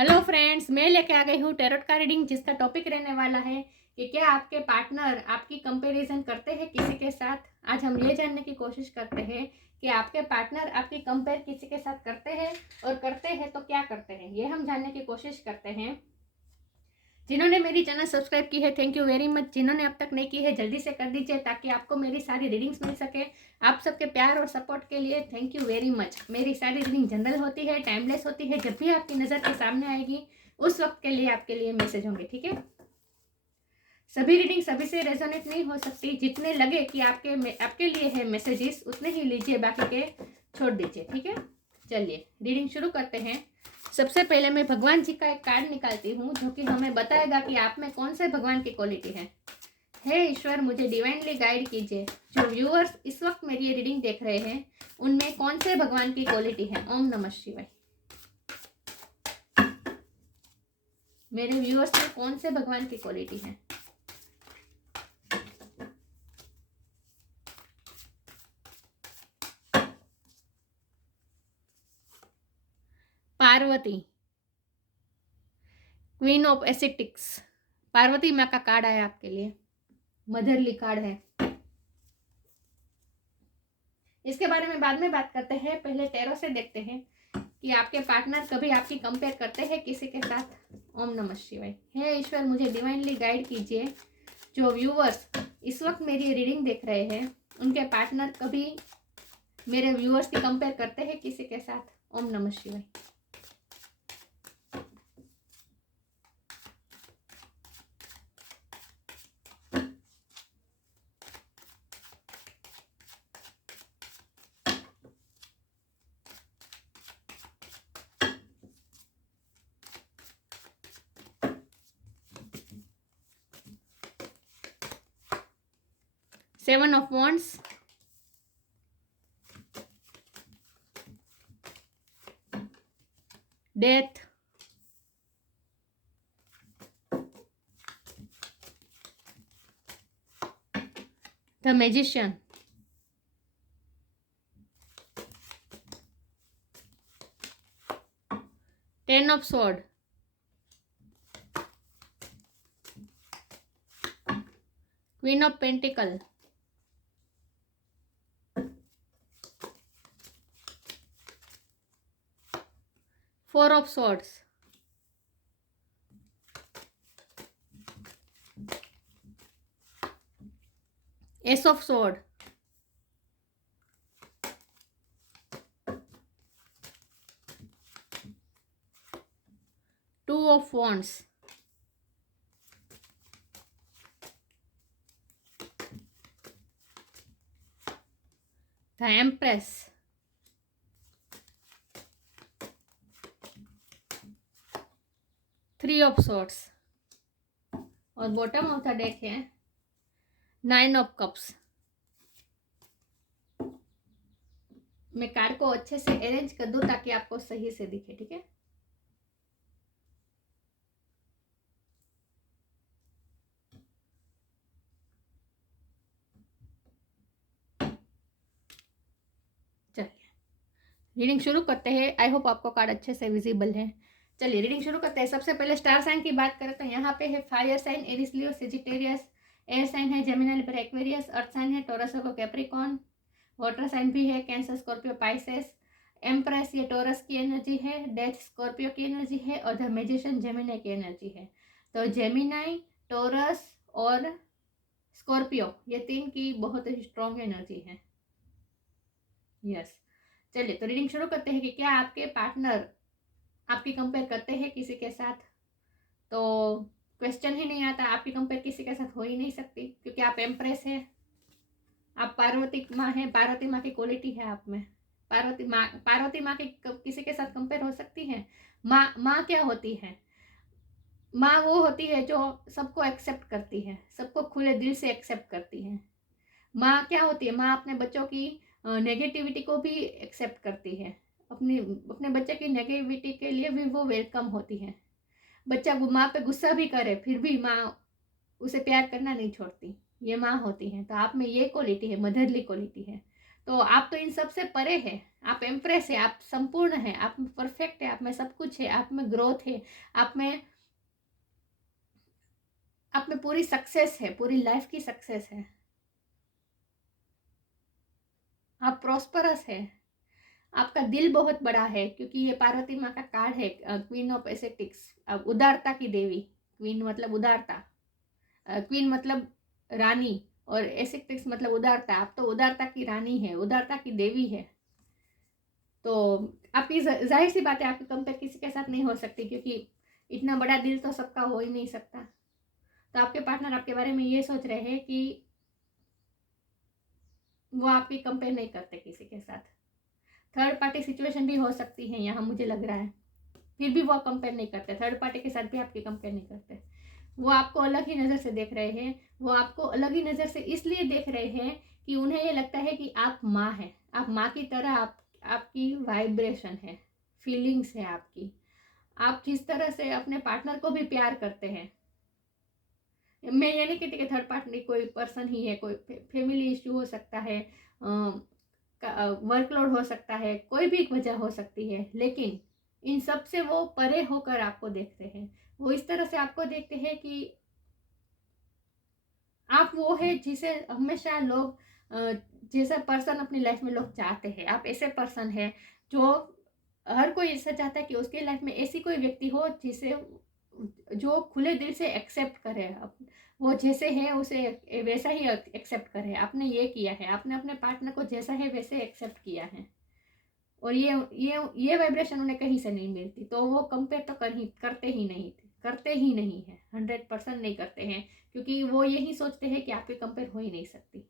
Hello friends, मैं लेके आ गई हूँ टैरोट का रीडिंग, जिसका टॉपिक रहने वाला है कि क्या आपके पार्टनर आपकी कंपैरिजन करते हैं किसी के साथ। आज हम ये जानने की कोशिश करते हैं कि आपके पार्टनर आपकी कंपेयर किसी के साथ करते हैं, और करते हैं तो क्या करते हैं, ये हम जानने की कोशिश करते हैं। जिन्होंने मेरी चैनल सब्सक्राइब की है, थैंक यू वेरी मच। जिन्होंने अब तक नहीं की है, जल्दी से कर दीजिए ताकि आपको मेरी सारी रीडिंग्स मिल सके। आप सबके प्यार और सपोर्ट के लिए थैंक यू वेरी मच। मेरी सारी रीडिंग जनरल होती है, टाइमलेस होती है। जब भी आपकी नज़र के सामने आएगी उस वक्त के लिए आपके लिए मैसेज होंगे, ठीक है। सभी रीडिंग सभी से रेजोनेट नहीं हो सकती। जितने लगे कि आपके लिए है मैसेजेस, उतने ही लीजिए, बाकी के छोड़ दीजिए, ठीक है। चलिए रीडिंग शुरू करते हैं। सबसे पहले मैं भगवान जी का एक कार्ड निकालती हूँ, जो कि हमें बताएगा कि आप में कौन से भगवान की क्वालिटी है। हे ईश्वर, मुझे डिवाइनली गाइड कीजिए। जो व्यूअर्स इस वक्त मेरी ये रीडिंग देख रहे हैं, उनमें कौन से भगवान की क्वालिटी है। ओम नमः शिवाय। मेरे व्यूअर्स में कौन से भगवान की क्वालिटी है। Parvati, queen of ascetics. Parvati माँ का कार्ड आया आपके लिए, मदरली कार्ड है। इसके बारे में बाद में बात करते हैं, पहले टैरो से देखते हैं कि आपके पार्टनर कभी आपकी कंपेयर करते हैं किसी के साथ। ओम नमः शिवाय। हे ईश्वर, मुझे डिवाइनली गाइड कीजिए। जो व्यूअर्स इस वक्त मेरी रीडिंग देख रहे हैं, उनके पार्टनर कभी मेरे व्यूअर्स की कंपेयर करते हैं किसी के साथ। ओम नमः शिवाय। Seven of wands, death, the magician, ten of sword, queen of pentacle, four of swords, S of sword, two of wands, the empress, three of swords, और बॉटम ऑफ द डेक है नाइन ऑफ कप्स। मैं card को अच्छे से arrange कर दूं ताकि आपको सही से दिखे, ठीक है। चलिए रीडिंग शुरू करते हैं। आई होप आपको कार्ड अच्छे से विजिबल है। चलिए रीडिंग शुरू करते हैं। सबसे पहले स्टार साइन की बात करें तो यहाँ पे है fire sign Aries Leo Sagittarius, air sign है Gemini Libra Aquarius, earth sign है टॉरस को कैप्रिकॉन, वाटर साइन भी है कैंसर स्कॉर्पियो पाइसेस, एम्प्रेस ये टॉरस की एनर्जी है, डेथ स्कॉर्पियो की एनर्जी है, और द मैजिशियन जेमिनी की एनर्जी है। तो जेमिनी, टॉरस और स्कॉर्पियो, ये तीन की बहुत ही स्ट्रॉन्ग एनर्जी है। यस, चलिए तो रीडिंग शुरू करते हैं कि क्या आपके पार्टनर आपकी कंपेयर करते हैं किसी के साथ। तो क्वेश्चन ही नहीं आता, आपकी कंपेयर किसी के साथ हो ही नहीं सकती, क्योंकि आप एम्प्रेस हैं, आप पार्वती माँ हैं। पार्वती माँ की क्वालिटी है आप में। पार्वती माँ की किसी के साथ कंपेयर हो सकती है। माँ क्या होती है? माँ वो होती है जो सबको एक्सेप्ट करती है, सबको खुले दिल से एक्सेप्ट करती है। माँ क्या होती है? माँ अपने बच्चों की नेगेटिविटी को भी एक्सेप्ट करती है। अपने बच्चे की नेगेटिविटी के लिए भी वो वेलकम होती है। बच्चा माँ पे गुस्सा भी करे फिर भी माँ उसे प्यार करना नहीं छोड़ती। ये माँ होती है। तो आप में ये क्वालिटी है, मदरली क्वालिटी है। तो आप तो इन सब से परे है, आप एम्प्रेस है, आप संपूर्ण है, आप में परफेक्ट है, आप में सब कुछ है, आप में ग्रोथ है, आप में पूरी सक्सेस है, पूरी लाइफ की सक्सेस है, आप प्रॉस्परस है, आपका दिल बहुत बड़ा है, क्योंकि ये पार्वती माँ का कार्ड है, क्वीन ऑफ एसेटिक्स, उदारता की देवी। क्वीन मतलब उदारता, क्वीन मतलब रानी, और एसेटिक्स मतलब उदारता। आप तो उदारता की रानी है, उदारता की देवी है। तो आपकी जाहिर सी बात है, आपकी कंपेयर किसी के साथ नहीं हो सकती, क्योंकि इतना बड़ा दिल तो सबका हो ही नहीं सकता। तो आपके पार्टनर आपके बारे में ये सोच रहे हैं कि वो आपकी कंपेयर नहीं करते किसी के साथ। थर्ड पार्टी सिचुएशन भी हो सकती है यहाँ, मुझे लग रहा है, फिर भी वो कंपेयर नहीं करते, थर्ड पार्टी के साथ भी आपकी कंपेयर नहीं करते। वो आपको अलग ही नज़र से देख रहे हैं। वो आपको अलग ही नज़र से इसलिए देख रहे हैं कि उन्हें ये लगता है कि आप माँ हैं, आप माँ की तरह, आपकी वाइब्रेशन है, फीलिंग्स है आपकी। आप जिस तरह से अपने पार्टनर को भी प्यार करते हैं, मैं ये नहीं कहती कि थर्ड पार्टी कोई पर्सन ही है, कोई फैमिली इश्यू हो सकता है, वर्कलोड हो सकता है, कोई भी वजह हो सकती है, लेकिन इन सब से वो परे होकर आपको देखते हैं। वो इस तरह से आपको देखते हैं कि आप वो है जिसे हमेशा लोग, जैसा पर्सन अपनी लाइफ में लोग चाहते हैं। आप ऐसे पर्सन है जो हर कोई ऐसा चाहता है कि उसके लाइफ में ऐसी कोई व्यक्ति हो जिसे, जो खुले दिल से एक्सेप्ट करे, वो जैसे है उसे वैसा ही एक्सेप्ट करे। आपने ये किया है, आपने अपने पार्टनर को जैसा है वैसे एक्सेप्ट किया है, और ये वाइब्रेशन उन्हें कहीं से नहीं मिलती। तो वो कंपेयर तो करते ही नहीं है, 100% नहीं करते हैं, क्योंकि वो यही सोचते हैं कि आपकी कंपेयर हो ही नहीं सकती।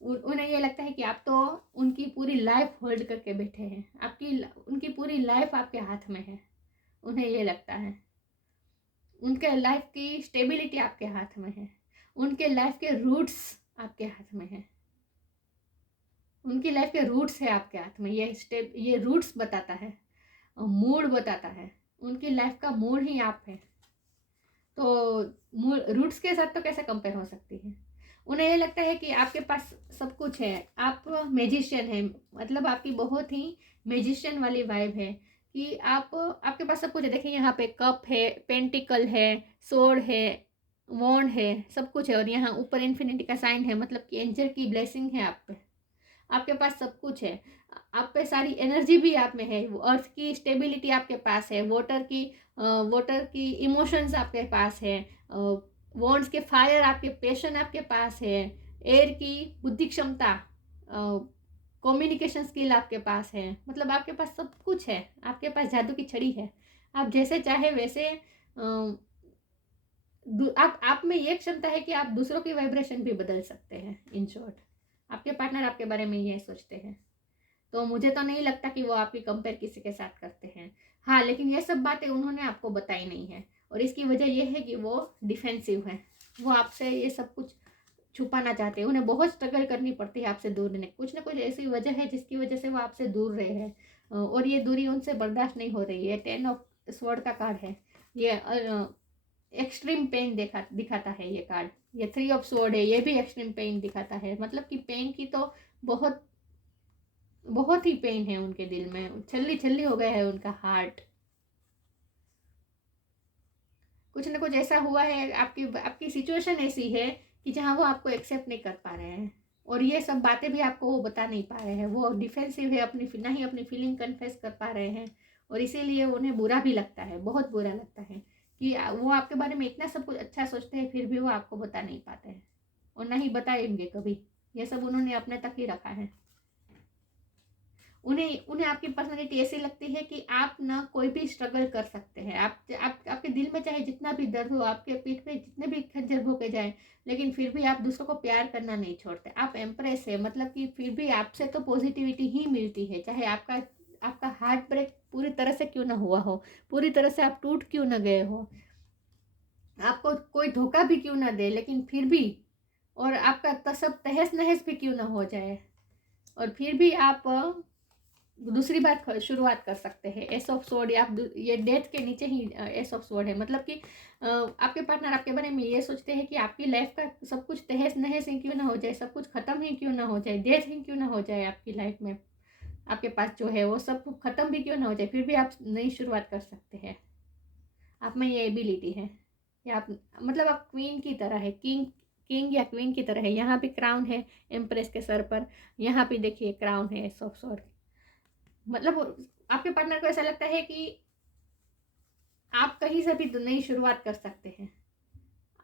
उन्हें ये लगता है कि आप तो उनकी पूरी लाइफ होल्ड करके बैठे हैं, उनकी पूरी लाइफ आपके हाथ में है। उन्हें ये लगता है उनके लाइफ की स्टेबिलिटी आपके हाथ में है, उनके लाइफ के रूट्स आपके हाथ में है, उनकी लाइफ के रूट्स है आपके हाथ में। ये रूट्स बताता है, मूड बताता है, उनकी लाइफ का मूड ही आप है। तो रूट्स के साथ तो कैसे कंपेयर हो सकती है। उन्हें ये लगता है कि आपके पास सब कुछ है, आप मैजिशियन है, मतलब आपकी बहुत ही मैजिशियन वाली वाइब है कि आपके पास सब कुछ है। देखिए यहाँ पे कप है, पेंटिकल है, सोर्ड है, वॉन्ड है, सब कुछ है, और यहाँ ऊपर इन्फिनिटी का साइन है, मतलब कि एंजल की ब्लेसिंग है आप पे। आपके पास सब कुछ है, आप पे सारी एनर्जी भी आप में है, अर्थ की स्टेबिलिटी आपके पास है, वाटर की इमोशंस आपके पास है, वॉन्ड्स के फायर आपके पैशन आपके पास है, एयर की बुद्धि क्षमता, कम्युनिकेशन स्किल आपके पास है, मतलब आपके पास सब कुछ है। आपके पास जादू की छड़ी है, आप जैसे चाहे वैसे, आप में ये क्षमता है कि आप दूसरों की वाइब्रेशन भी बदल सकते हैं। इन शॉर्ट, आपके पार्टनर आपके बारे में ये सोचते हैं। तो मुझे तो नहीं लगता कि वो आपकी कंपेयर किसी के साथ करते हैं। हाँ, लेकिन ये सब बातें उन्होंने आपको बताई नहीं है, और इसकी वजह यह है कि वो डिफेंसिव है। वो आपसे ये सब कुछ छुपाना चाहते हैं, उन्हें बहुत स्ट्रगल करनी पड़ती है आपसे दूर रहने। कुछ ना कुछ ऐसी वजह है जिसकी वजह से वो आपसे दूर रहे हैं, और ये दूरी उनसे बर्दाश्त नहीं हो रही है। 10 ऑफ स्वॉर्ड का कार्ड है, ये एक्सट्रीम पेन दिखाता है ये कार्ड। ये 3 ऑफ स्वॉर्ड है, ये भी एक्सट्रीम पेन दिखाता है, मतलब कि पेन की तो बहुत बहुत ही पेन है उनके दिल में, छल्ली छल्ली हो गया है उनका हार्ट। कुछ ना कुछ ऐसा हुआ है, आपकी सिचुएशन ऐसी है कि जहाँ वो आपको एक्सेप्ट नहीं कर पा रहे हैं, और ये सब बातें भी आपको वो बता नहीं पा रहे हैं। वो डिफेंसिव है, ना ही अपनी फीलिंग कन्फेस कर पा रहे हैं, और इसीलिए उन्हें बुरा भी लगता है, बहुत बुरा लगता है कि वो आपके बारे में इतना सब कुछ अच्छा सोचते हैं, फिर भी वो आपको बता नहीं पाते हैं, और ना ही बताएंगे कभी। ये सब उन्होंने अपने तक ही रखा है। उन्हें आपकी पर्सनालिटी ऐसी लगती है कि आप ना कोई भी स्ट्रगल कर सकते हैं। आपके दिल में चाहे जितना भी दर्द हो, आपके पीठ में जितने भी खंजर भोंके जाए, लेकिन फिर भी आप दूसरों को प्यार करना नहीं छोड़ते। आप एम्प्रेस है, मतलब कि फिर भी आपसे तो पॉजिटिविटी ही मिलती है, चाहे आपका हार्ट ब्रेक पूरी तरह से क्यों ना हुआ हो, पूरी तरह से आप टूट क्यों ना गए हो, आपको कोई धोखा भी क्यों ना दे, लेकिन फिर भी, और आपका सब तहस नहस भी क्यों ना हो जाए, और फिर भी आप दूसरी बात शुरुआत कर सकते हैं। एस ऑफ स्वॉर्ड, या आप ये डेथ के नीचे ही एस ऑफ स्वॉर्ड है, मतलब कि आपके पार्टनर आपके बारे में ये सोचते हैं कि आपकी लाइफ का सब कुछ तहस नहस ही क्यों ना हो जाए, सब कुछ खत्म ही क्यों ना हो जाए, डेथ ही क्यों ना हो जाए आपकी लाइफ में, आपके पास जो है वो सब खत्म भी क्यों ना हो जाए, फिर भी आप नई शुरुआत कर सकते हैं। आप में ये एबिलिटी है, या आप मतलब आप क्वीन की तरह है, किंग या क्वीन की तरह है। यहाँ भी क्राउन है एम्प्रेस के सर पर, यहाँ भी देखिए क्राउन है एस ऑफ स्वॉर्ड। मतलब आपके पार्टनर को ऐसा लगता है कि आप कहीं से भी नई शुरुआत कर सकते हैं।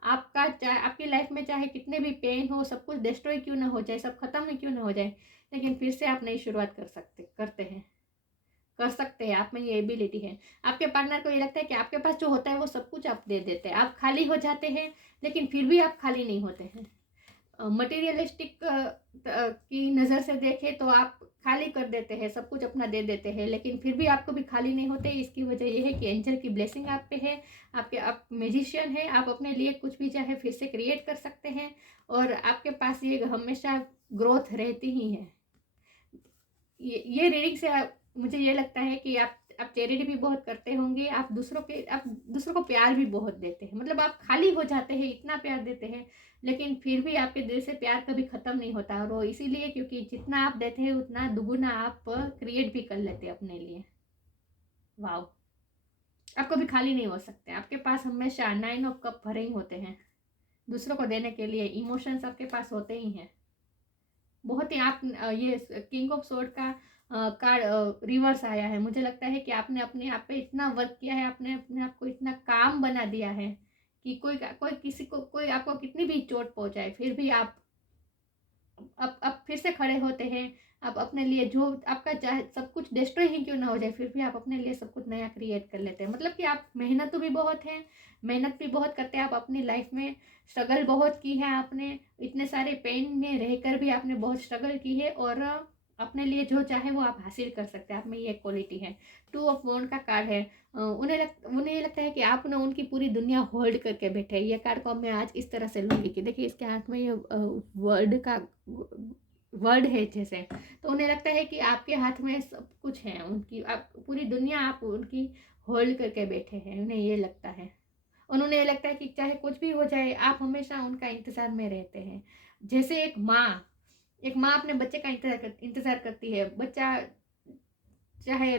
आपका चाहे आपकी लाइफ में चाहे कितने भी पेन हो, सब कुछ डिस्ट्रॉय क्यों ना हो जाए, सब खत्म ही क्यों ना हो जाए, लेकिन फिर से आप नई शुरुआत कर सकते हैं। आप में ये एबिलिटी है। आपके पार्टनर को ये लगता है कि आपके पास जो होता है वो सब कुछ आप दे देते हैं, आप खाली हो जाते हैं, लेकिन फिर भी आप खाली नहीं होते हैं। मटेरियलिस्टिक की नज़र से देखें तो आप खाली कर देते हैं, सब कुछ अपना दे देते हैं, लेकिन फिर भी आपको भी खाली नहीं होते। इसकी वजह यह है कि एंजल की ब्लेसिंग आप पे है, आप म्यूजिशियन है, आप अपने लिए कुछ भी चाहे फिर से क्रिएट कर सकते हैं, और आपके पास ये हमेशा ग्रोथ रहती ही है। ये रीडिंग से मुझे ये लगता है कि आप चैरिटी भी बहुत करते होंगे, आप दूसरों को प्यार भी बहुत देते हैं, मतलब आप खाली हो जाते हैं, इतना प्यार देते हैं, लेकिन फिर भी आपके दिल से प्यार कभी ख़त्म नहीं होता। और वो इसीलिए क्योंकि जितना आप देते हैं उतना दुगुना आप क्रिएट भी कर लेते हैं अपने लिए। वाओ, आप कभी खाली नहीं हो सकते, आपके पास हमेशा 9 ऑफ कप भरे ही होते हैं, दूसरों को देने के लिए इमोशंस आपके पास होते ही हैं बहुत ही। आप ये किंग ऑफ स्वॉर्ड का कार्ड रिवर्स आया है। मुझे लगता है कि आपने अपने आप पे इतना वर्क किया है, आपने अपने आप को इतना काम बना दिया है कि कोई आपको कितनी भी चोट पहुंचाए, फिर भी आप अब फिर से खड़े होते हैं। आप अपने लिए जो आपका चाहे सब कुछ डिस्ट्रॉय ही क्यों ना हो जाए, फिर भी आप अपने लिए सब कुछ नया क्रिएट कर लेते हैं। मतलब कि आप मेहनत भी बहुत हैं, मेहनत भी बहुत करते हैं। आप अपनी लाइफ में स्ट्रगल बहुत की है, आपने इतने सारे पेन में रहकर भी आपने बहुत स्ट्रगल की है, और अपने लिए जो चाहे वो आप हासिल कर सकते हैं। आप में ये क्वालिटी है। 2 ऑफ वॉन्ड का कार्ड है। उन्हें ये लगता है कि आप ना उनकी पूरी दुनिया होल्ड करके बैठे हैं। ये कार्ड को मैं आज इस तरह से लूँगी कि देखिए इसके हाथ में ये वर्ड है जैसे, तो उन्हें लगता है कि आपके हाथ में सब कुछ है, उनकी आप पूरी दुनिया आप उनकी होल्ड करके बैठे हैं। उन्हें ये लगता है, उन्होंने ये लगता है कि चाहे कुछ भी हो जाए आप हमेशा उनका इंतज़ार में रहते हैं। जैसे एक माँ अपने बच्चे का इंतज़ार करती है। बच्चा चाहे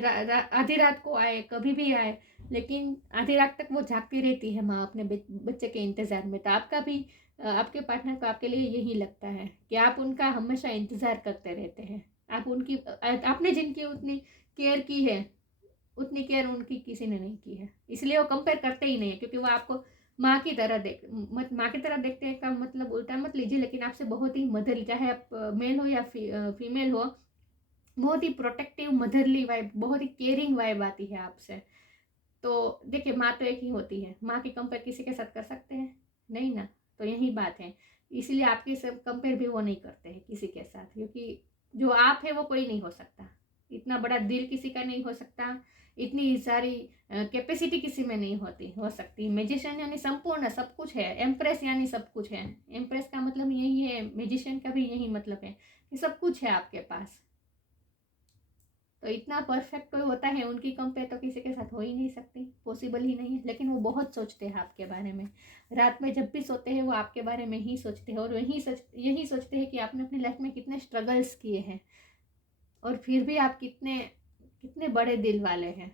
आधी रात को आए, कभी भी आए, लेकिन आधी रात तक वो जागती रहती है माँ अपने बच्चे के इंतज़ार में। तो आपका भी आपके पार्टनर को आपके लिए यही लगता है कि आप उनका हमेशा इंतज़ार करते रहते हैं। आपने जिनकी उतनी केयर की है, उतनी केयर उनकी किसी ने नहीं की है, इसलिए वो कंपेयर करते ही नहीं है, क्योंकि वो आपको माँ की तरह माँ की तरह देखते हैं का मतलब उल्टा मत लीजिए, लेकिन आपसे बहुत ही मदर, चाहे आप मेल हो या फीमेल हो, बहुत ही प्रोटेक्टिव मदरली वाइब, बहुत ही केयरिंग वाइब आती है आपसे। तो देखिए माँ तो एक ही होती है, माँ की कंपेयर किसी के साथ कर सकते हैं नहीं ना, तो यही बात है। इसीलिए आपकी सब कंपेयर भी वो नहीं करते हैं किसी के साथ, क्योंकि जो आप है वो कोई नहीं हो सकता। इतना बड़ा दिल किसी का नहीं हो सकता, इतनी सारी कैपेसिटी किसी में नहीं हो सकती। मैजिशियन यानी संपूर्ण सब कुछ है, एम्प्रेस यानी सब कुछ है। एम्प्रेस का मतलब यही है, मैजिशियन का भी यही मतलब है कि सब कुछ है आपके पास। तो इतना परफेक्ट कोई होता है, उनकी कंपेयर तो किसी के साथ हो ही नहीं सकती, पॉसिबल ही नहीं है। लेकिन वो बहुत सोचते हैं आपके बारे में, रात में जब भी सोते हैं वो आपके बारे में ही सोचते हैं, और यही सोचते हैं कि आपने अपनी लाइफ में कितने स्ट्रगल्स किए हैं, और फिर भी आप कितने कितने बड़े दिल वाले हैं।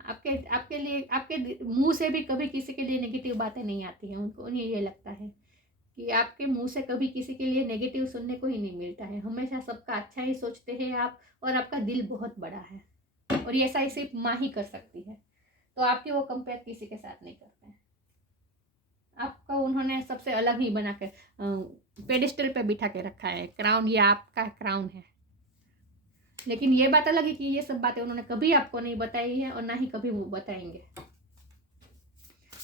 आपके आपके लिए आपके मुंह से भी कभी किसी के लिए नेगेटिव बातें नहीं आती हैं। उन्हें ये लगता है कि आपके मुंह से कभी किसी के लिए नेगेटिव सुनने को ही नहीं मिलता है, हमेशा सबका अच्छा ही सोचते हैं आप, और आपका दिल बहुत बड़ा है, और ये ऐसा सिर्फ माँ ही कर सकती है। तो आपके वो कंपेयर किसी के साथ नहीं करते हैं। आपका उन्होंने सबसे अलग ही बना के पेडिस्टल पे बिठा के रखा है, क्राउन ये आपका क्राउन है। लेकिन ये बात अलग है कि ये सब बातें उन्होंने कभी आपको नहीं बताई है, और ना ही कभी वो बताएंगे।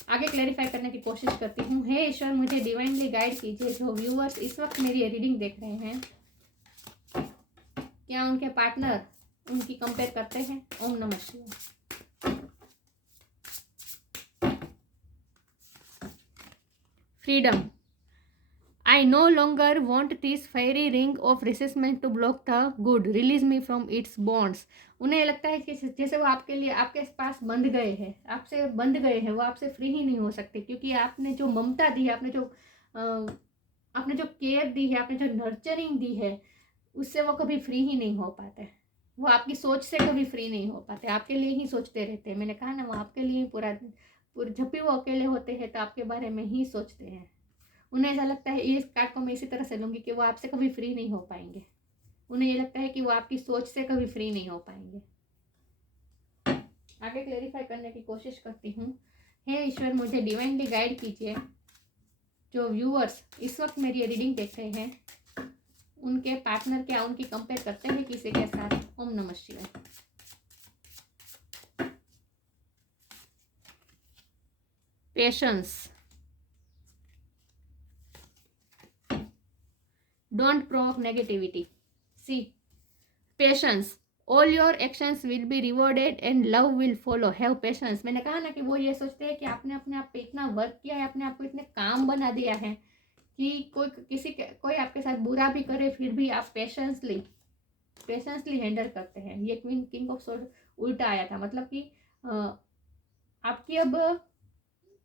आगे क्लैरिफाई करने की कोशिश करती हूँ। हे ईश्वर, मुझे डिवाइनली गाइड कीजिए। जो व्यूअर्स इस वक्त मेरी रीडिंग देख रहे हैं, क्या उनके पार्टनर उनकी कंपेयर करते हैं? ओम नमः शिवाय। Freedom. I no longer want this fairy ring of resentment to block the good, release me from its bonds. उन्हें लगता है कि जैसे वो आपके लिए आपके पास बंध गए हैं, आपसे बंध गए हैं, वो आपसे फ्री ही नहीं हो सकते, क्योंकि आपने जो ममता दी है, आपने जो केयर दी है, आपने जो नर्चरिंग दी है, उससे वो कभी फ्री ही नहीं हो पाते। वो आपकी सोच से कभी फ्री नहीं हो पाते, आपके लिए ही सोचते रहते हैं। मैंने कहा ना, वो आपके लिए ही पूरा जब भी वो अकेले होते हैं तो आपके बारे में ही सोचते हैं। उन्हें ऐसा लगता है, ये कार्ड को मैं इसी तरह से लूँगी कि वो आपसे कभी फ्री नहीं हो पाएंगे। उन्हें ये लगता है कि वो आपकी सोच से कभी फ्री नहीं हो पाएंगे। आगे क्लेरिफाई करने की कोशिश करती हूँ। हे ईश्वर, मुझे डिवाइनली गाइड कीजिए। जो व्यूअर्स इस वक्त मेरी रीडिंग देख रहे हैं, उनके पार्टनर क्या उनकी कंपेयर करते हैं किसी के साथ? ओम नमः शिवाय। Patience, don't provoke negativity. See, patience, all your actions will be rewarded and love will follow, have patience. मैंने कहा ना कि वो ये सोचते हैं कि आपने अपने आप पे इतना वर्क किया है, अपने आप को इतने काम बना दिया है कि कोई आपके साथ बुरा भी करे फिर भी आप पेशेंसली हैंडल करते हैं। ये क्वीन किंग ऑफ सोर्ड उल्टा आया था, मतलब कि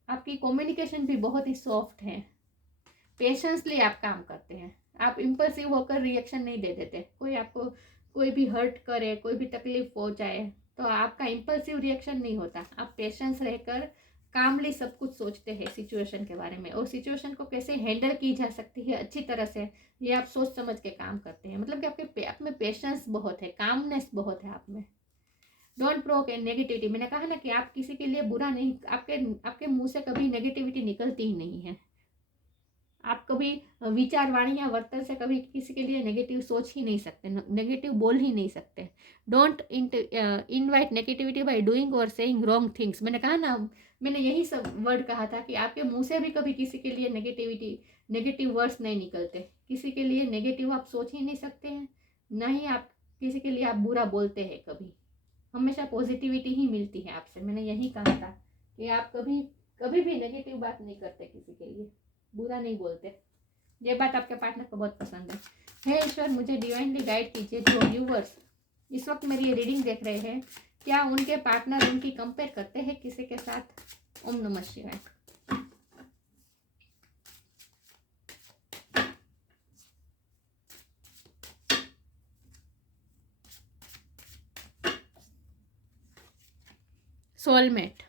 आपकी कम्युनिकेशन भी बहुत ही सॉफ्ट है। पेशेंसली आप काम करते हैं, आप इम्पल्सिव होकर रिएक्शन नहीं दे देते। कोई आपको कोई भी हर्ट करे, कोई भी तकलीफ पहुंचाए तो आपका इम्पल्सिव रिएक्शन नहीं होता। आप पेशेंस रहकर कामली सब कुछ सोचते हैं सिचुएशन के बारे में, और सिचुएशन को कैसे हैंडल की जा सकती है अच्छी तरह से, ये आप सोच समझ के काम करते हैं। मतलब कि आप में पेशेंस बहुत है, कामनेस बहुत है आप में। Don't provoke negativity. मैंने कहा ना कि आप किसी के लिए बुरा नहीं, आपके मुंह से कभी नेगेटिविटी निकलती ही नहीं है। आप कभी विचार, वाणी या वर्तन से कभी किसी के लिए नेगेटिव सोच ही नहीं सकते, नेगेटिव बोल ही नहीं सकते। Don't invite negativity by doing और सेइंग रॉन्ग थिंग्स। मैंने कहा ना, मैंने यही सब वर्ड कहा था कि आपके मुंह से भी कभी किसी के लिए नेगेटिव वर्ड्स नहीं निकलते। किसी के लिए नेगेटिव आप सोच ही नहीं सकते हैं, ना ही आप किसी के लिए आप बुरा बोलते हैं कभी। हमेशा पॉजिटिविटी ही मिलती है आपसे। मैंने यही कहा था कि आप कभी कभी भी नेगेटिव बात नहीं करते, किसी के लिए बुरा नहीं बोलते। ये बात आपके पार्टनर को बहुत पसंद है। हे ईश्वर, मुझे डिवाइनली गाइड कीजिए। जो व्यूवर्स इस वक्त मेरी ये रीडिंग देख रहे हैं, क्या उनके पार्टनर उनकी कंपेयर करते हैं किसी के साथ? ओम नमः शिवाय। Soulmate,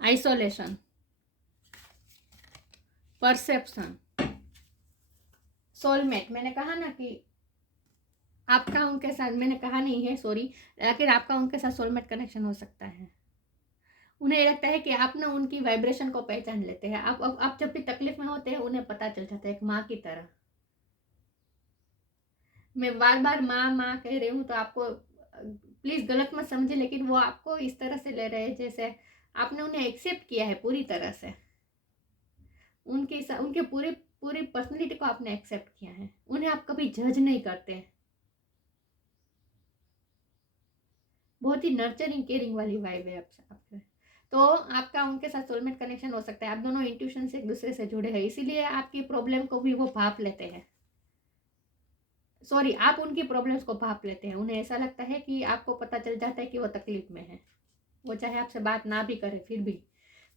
isolation, perception. सोलमेट, मैंने कहा ना कि आपका उनके साथ, मैंने कहा नहीं है सॉरी, लेकिन आपका उनके साथ सोलमेट कनेक्शन हो सकता है। उन्हें लगता है कि आप ना उनकी वाइब्रेशन को पहचान लेते हैं। आप जब भी तकलीफ में होते हैं, उन्हें पता चल जाता है, एक माँ की तरह। मैं बार बार माँ माँ कह रही हूँ तो आपको प्लीज गलत मत समझे, लेकिन वो आपको इस तरह से ले रहे हैं जैसे आपने उन्हें एक्सेप्ट किया है पूरी तरह से। उनके पूरी पर्सनैलिटी को आपने एक्सेप्ट किया है। उन्हें आप कभी जज नहीं करते। बहुत ही नर्चरिंग केयरिंग वाली वाइब है आपके। तो आपका उनके साथ सोलमेट कनेक्शन हो सकता है। आप दोनों इंट्यूशन से एक दूसरे से जुड़े हैं, इसीलिए आपकी प्रॉब्लम को भी वो भाप लेते हैं। सॉरी, आप उनकी प्रॉब्लम्स को भाप लेते हैं। उन्हें ऐसा लगता है कि आपको पता चल जाता है कि वो तकलीफ में है, वो चाहे आपसे बात ना भी करे फिर भी।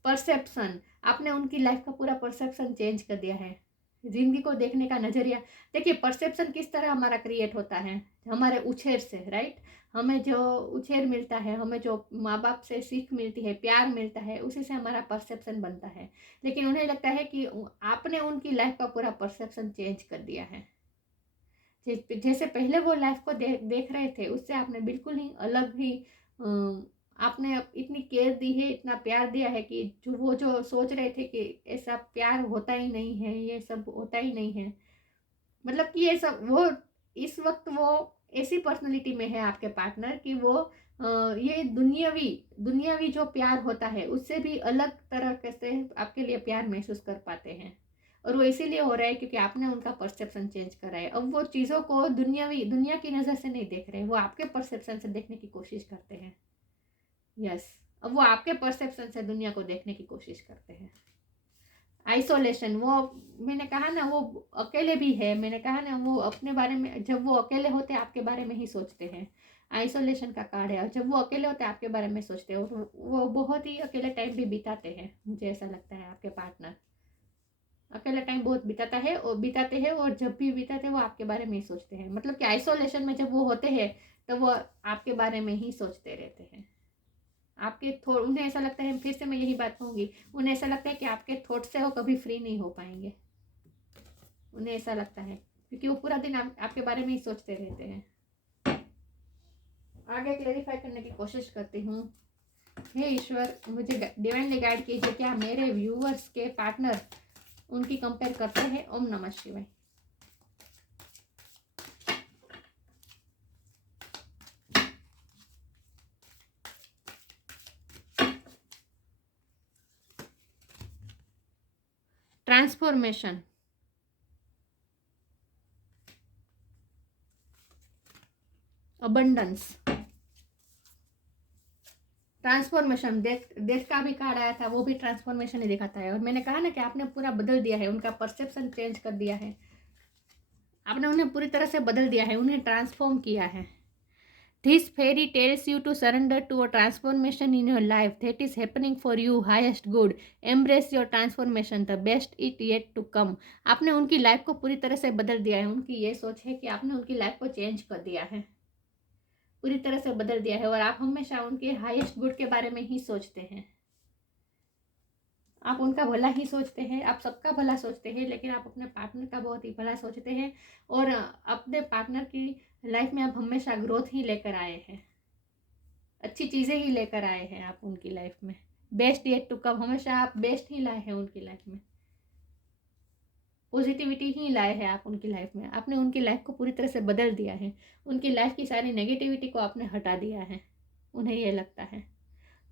परसेप्शन, आपने उनकी लाइफ का पूरा परसेप्शन चेंज कर दिया है, जिंदगी को देखने का नजरिया। देखिए, परसेप्शन किस तरह हमारा क्रिएट होता है? हमारे उछेर से, राइट? हमें जो उछेर मिलता है, हमें जो माँ बाप से सीख मिलती है, प्यार मिलता है, उसी से हमारा परसेप्शन बनता है। लेकिन उन्हें लगता है कि आपने उनकी लाइफ का पूरा परसेप्शन चेंज कर दिया है। जैसे पहले वो लाइफ को देख रहे थे, उससे आपने बिल्कुल ही अलग ही आपने इतनी केयर दी है, इतना प्यार दिया है कि जो सोच रहे थे कि ऐसा प्यार होता ही नहीं है, ये सब होता ही नहीं है, मतलब कि ये सब वो इस वक्त वो ऐसी पर्सनालिटी में है आपके पार्टनर कि वो ये दुनियावी जो प्यार होता है उससे भी अलग तरह से आपके लिए प्यार महसूस कर पाते हैं। और वो इसीलिए हो रहा है क्योंकि आपने उनका परसेप्शन चेंज करा है। अब वो चीज़ों को दुनिया की नज़र से नहीं देख रहे, वो आपके परसेप्शन से देखने की कोशिश करते हैं। यस, अब वो आपके परसेप्शन से दुनिया को देखने की कोशिश करते हैं। आइसोलेशन, वो मैंने कहा ना वो अकेले भी है, मैंने कहा ना वो अपने बारे में, जब वो अकेले होते हैं आपके बारे में ही सोचते हैं। आइसोलेशन का कार्ड है, और जब वो अकेले होते हैं आपके बारे में सोचते हैं, और वो बहुत ही अकेले टाइम भी बिताते हैं, मुझे ऐसा लगता है आपके पार्टनर अकेला टाइम बहुत बिताता है और बिताते हैं, और जब भी बिताते हैं वो आपके बारे में ही सोचते हैं। मतलब कि आइसोलेशन में जब वो होते हैं तो वो आपके बारे में ही सोचते रहते हैं। आपके उन्हें ऐसा लगता है, फिर से मैं यही बात कहूँगी, उन्हें ऐसा लगता है कि आपके थॉट से वो कभी फ्री नहीं हो पाएंगे। उन्हें ऐसा लगता है क्योंकि वो पूरा दिन आपके बारे में ही सोचते रहते हैं। आगे क्लेरिफाई करने की कोशिश करती हूँ। हे ईश्वर, मुझे डिवाइनली गाइड कीजिए, क्या मेरे व्यूअर्स के पार्टनर उनकी कंपेयर करते हैं? ओम नमः शिवाय। ट्रांसफॉर्मेशन, अबंडेंस, ट्रांसफॉर्मेशन, डेथ का भी कार्ड आया था, वो भी ट्रांसफॉर्मेशन ही दिखाता है। और मैंने कहा ना कि आपने पूरा बदल दिया है, उनका परसेप्शन चेंज कर दिया है, आपने उन्हें पूरी तरह से बदल दिया है, उन्हें ट्रांसफॉर्म किया है। This fairy tells you to surrender to a transformation in your life that is happening for you highest good. Embrace your transformation, the best it yet to come. आपने उनकी लाइफ को पूरी तरह से बदल दिया है। उनकी ये सोच है कि आपने उनकी लाइफ को चेंज कर दिया है, पूरी तरह से बदल दिया है, और आप हमेशा उनके हाईएस्ट गुड के बारे में ही सोचते हैं। आप उनका भला ही सोचते हैं, आप सबका भला सोचते हैं, लेकिन आप अपने पार्टनर का बहुत ही भला सोचते हैं, और अपने पार्टनर की लाइफ में आप हमेशा ग्रोथ ही लेकर आए हैं, अच्छी चीज़ें ही लेकर आए हैं आप उनकी लाइफ में। बेस्ट येट टू कम, हमेशा आप बेस्ट ही लाए हैं उनकी लाइफ में, पॉजिटिविटी ही लाए हैं आप उनकी लाइफ में। आपने उनकी लाइफ को पूरी तरह से बदल दिया है, उनकी लाइफ की सारी नेगेटिविटी को आपने हटा दिया है, उन्हें ये लगता है।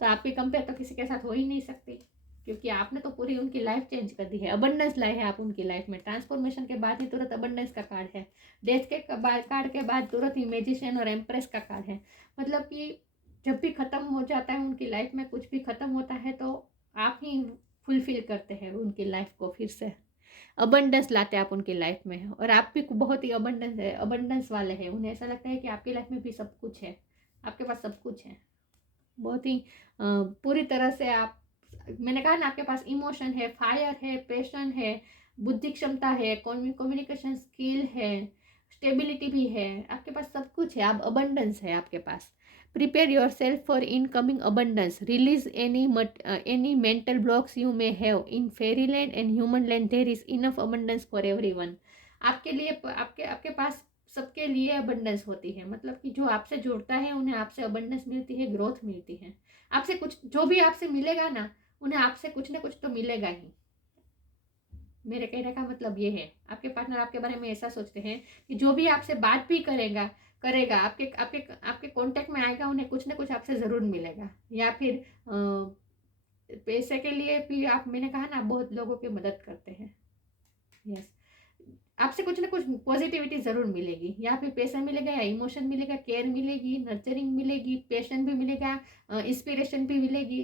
तो आपकी कंपेयर तो किसी के साथ हो ही नहीं सकती, क्योंकि आपने तो पूरी उनकी लाइफ चेंज कर दी है। अबंडेंस लाए हैं आप उनकी लाइफ में। ट्रांसफॉर्मेशन के बाद ही तुरंत अबंडेंस का कार्ड है। डेथ के कार्ड के बाद तुरंत ही मैजिशियन और एम्प्रेस का कार्ड है। मतलब कि जब भी ख़त्म हो जाता है उनकी लाइफ में, कुछ भी ख़त्म होता है, तो आप ही फुलफिल करते हैं उनकी लाइफ को, फिर से अबंडेंस लाते हैं आप उनकी लाइफ में। और आप भी बहुत ही अबंडेंस वाले हैं। उन्हें ऐसा लगता है कि आपकी लाइफ में भी सब कुछ है, आपके पास सब कुछ है, बहुत ही पूरी तरह से आप, मैंने कहा ना, आपके पास इमोशन है, फायर है, पैशन है, बुद्धि क्षमता है, कम्युनिकेशन स्किल है, स्टेबिलिटी भी है, आपके पास सब कुछ है। आप अबंडेंस है आपके पास। Prepare yourself for incoming abundance, release any mental blocks you may have in fairy land and human land, there is enough abundance for everyone. आपके लिए, आपके पास सबके लिए अबंडेंस होती है। मतलब कि जो आपसे जुड़ता है उन्हें आपसे अबंडेंस मिलती है, ग्रोथ मिलती है। आपसे कुछ, जो भी आपसे मिलेगा ना, उन्हें आपसे कुछ ना कुछ तो मिलेगा ही। मेरे कहने का मतलब ये है, आपके पार्टनर आपके बारे में ऐसा सोचते हैं कि जो भी आपसे बात भी करेगा करेगा आपके आपके आपके कांटेक्ट में आएगा, उन्हें कुछ ना कुछ आपसे ज़रूर मिलेगा। या फिर पैसे के लिए भी आप, मैंने कहा ना, बहुत लोगों की मदद करते हैं। यस, आपसे कुछ ना कुछ पॉजिटिविटी ज़रूर मिलेगी। या फिर पैसा मिलेगा, या इमोशन मिलेगा, केयर मिलेगी, नर्चरिंग मिलेगी, पैशन भी मिलेगा, इंस्पिरेशन भी मिलेगी।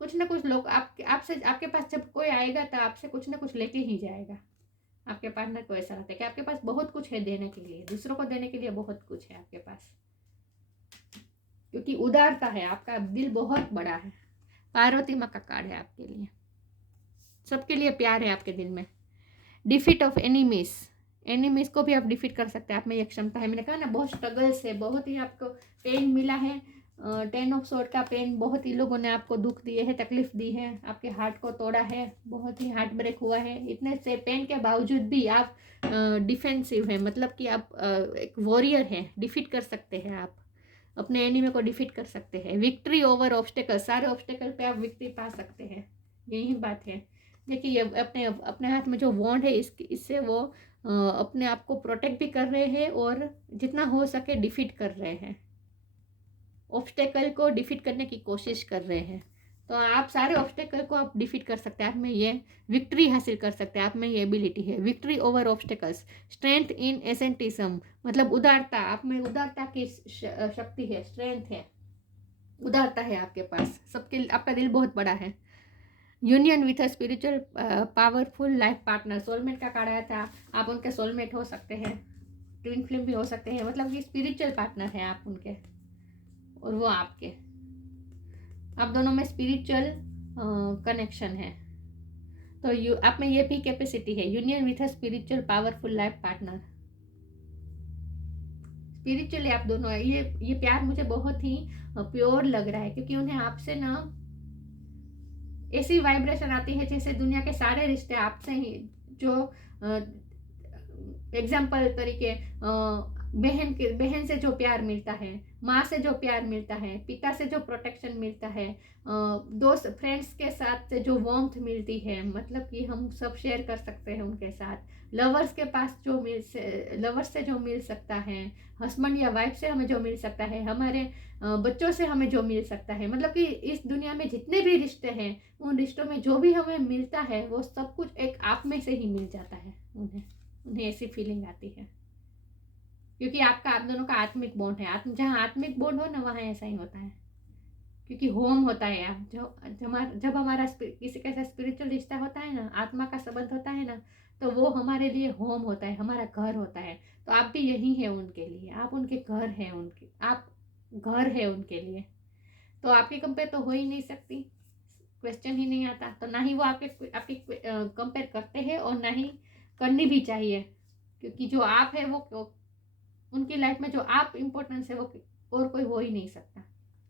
कुछ ना कुछ लोग आपसे, आपके पास जब कोई आएगा तो आपसे कुछ ना कुछ लेके ही जाएगा। आपके पार्टनर को ऐसा लगता है कि आपके पास बहुत कुछ है देने के लिए, दूसरों को देने के लिए बहुत कुछ है आपके पास, क्योंकि उदारता है, आपका दिल बहुत बड़ा है। पार्वती माँ का कार्ड है आपके लिए, सबके लिए प्यार है आपके दिल में। डिफीट ऑफ एनिमीज को भी आप डिफीट कर सकते हैं, आप में ये क्षमता है। मैंने कहा ना, बहुत स्ट्रगल्स है, बहुत ही आपको पेन मिला है। 10 ऑफ स्वॉर्ड का पेन, बहुत ही लोगों ने आपको दुख दिए है, तकलीफ दी है, आपके हार्ट को तोड़ा है, बहुत ही हार्ट ब्रेक हुआ है। इतने से पेन के बावजूद भी आप डिफेंसिव है, मतलब कि आप एक वॉरियर हैं, डिफीट कर सकते हैं, आप अपने एनिमी को डिफीट कर सकते हैं। विक्ट्री ओवर ऑब्स्टेकल, सारे ऑब्स्टेकल पे आप विक्ट्री पा सकते हैं, यही बात है। देखिए, ये अपने अपने हाथ में जो वॉन्ड है, इससे वो अपने आप को प्रोटेक्ट भी कर रहे हैं, और जितना हो सके डिफीट कर रहे हैं, ऑब्स्टेकल को डिफीट करने की कोशिश कर रहे हैं। तो आप सारे ऑब्स्टेकल को आप डिफीट कर सकते हैं, आप में ये विक्ट्री हासिल कर सकते हैं, आप में ये एबिलिटी है। Victory over obstacles, strength in asceticism, मतलब उदारता, आप में उदारता की शक्ति है, स्ट्रेंथ है, उदारता है आपके पास। सबके, आपका दिल बहुत बड़ा है। Union with a spiritual powerful life partner, soulmate का कार्ड आया था। आप उनके सोलमेट हो सकते हैं, ट्विन फ्लेम भी हो सकते हैं, मतलब कि स्पिरिचुअल पार्टनर है आप उनके और वो आपके। आप दोनों में स्पिरिचुअल कनेक्शन है। तो आप में ये भी कैपेसिटी है, union with a spiritual powerful life partner. Spiritually आप दोनों है। ये प्यार मुझे बहुत ही प्योर लग रहा है, क्योंकि उन्हें आपसे ना ऐसी वाइब्रेशन आती है जैसे दुनिया के सारे रिश्ते आपसे ही, जो एग्जाम्पल तरीके बहन से जो प्यार मिलता है, माँ से जो प्यार मिलता है, पिता से जो प्रोटेक्शन मिलता है, दोस्त फ्रेंड्स के साथ से जो वार्मथ मिलती है, मतलब कि हम सब शेयर कर सकते हैं उनके साथ, लवर्स के पास जो लवर्स से जो मिल सकता है, हस्बैंड या वाइफ से हमें जो मिल सकता है, हमारे बच्चों से हमें जो मिल सकता है, मतलब कि इस दुनिया में जितने भी रिश्ते हैं, उन रिश्तों में जो भी हमें मिलता है वो सब कुछ एक आप में से ही मिल जाता है। उन्हें ऐसी फीलिंग आती है, क्योंकि आप दोनों का आत्मिक बॉन्ड है। जहाँ आत्मिक बॉन्ड हो ना, वहाँ ऐसा ही होता है, क्योंकि होम होता है। आप जब हमारा किसी के साथ स्पिरिचुअल रिश्ता होता है ना, आत्मा का संबंध होता है ना, तो वो हमारे लिए होम होता है, हमारा घर होता है। तो आप भी यही है उनके लिए, आप उनके घर हैं, उनके आप घर है उनके लिए। तो आपकी कंपेयर तो हो ही नहीं सकती, क्वेश्चन ही नहीं आता। तो ना ही वो आपकी कंपेयर करते हैं और ना ही करनी भी चाहिए, क्योंकि जो आप है वो उनकी लाइफ में जो आप इम्पोर्टेंस है वो और कोई हो ही नहीं सकता,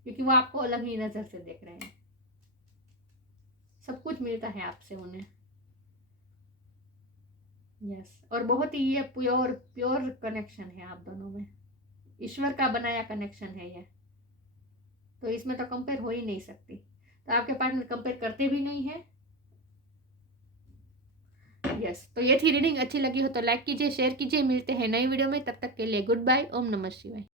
क्योंकि वो आपको अलग ही नज़र से देख रहे हैं। सब कुछ मिलता है आपसे उन्हें। यस, और बहुत ही ये प्योर प्योर कनेक्शन है आप दोनों में, ईश्वर का बनाया कनेक्शन है ये। तो इसमें तो कंपेयर हो ही नहीं सकती। तो आपके पार्टनर कंपेयर करते भी नहीं है। यस, तो ये थी रीडिंग। अच्छी लगी हो तो लाइक कीजिए, शेयर कीजिए। मिलते हैं नई वीडियो में, तब तक के लिए गुड बाय। ओम नमः शिवाय।